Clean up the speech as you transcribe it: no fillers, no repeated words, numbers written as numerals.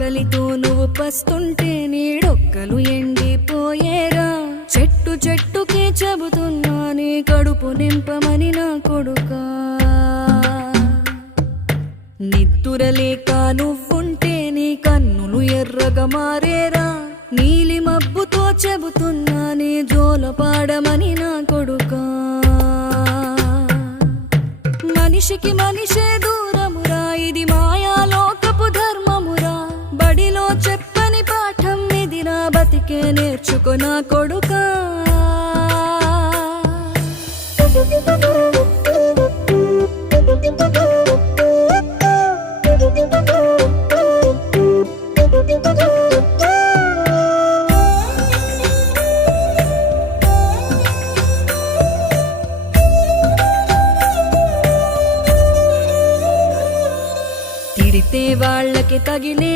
ఆకలితో నువ్వు పస్తుంటే నీడొక్కలు ఎండిపోయేరా. చెట్టు చెట్టుకే చెబుతున్నా నీ కడుపు నింపమని నా కొడుకా. నిద్దురలేక నువ్వుంటే నీ కన్నులు ఎర్రగా మారేరా. నీలి మబ్బుతో చెబుతున్నా నీ జోలపాడమని నా కొడుకా. మనిషికి మనిషే దూరమురా, ఇది మాయాలోకపు ధర్మమురా. బడిలో చెప్పని పాఠం ఇది, నా బతికే నేర్చుకో నా కొడుకా. తిడితే వాళ్ళకి తగిలే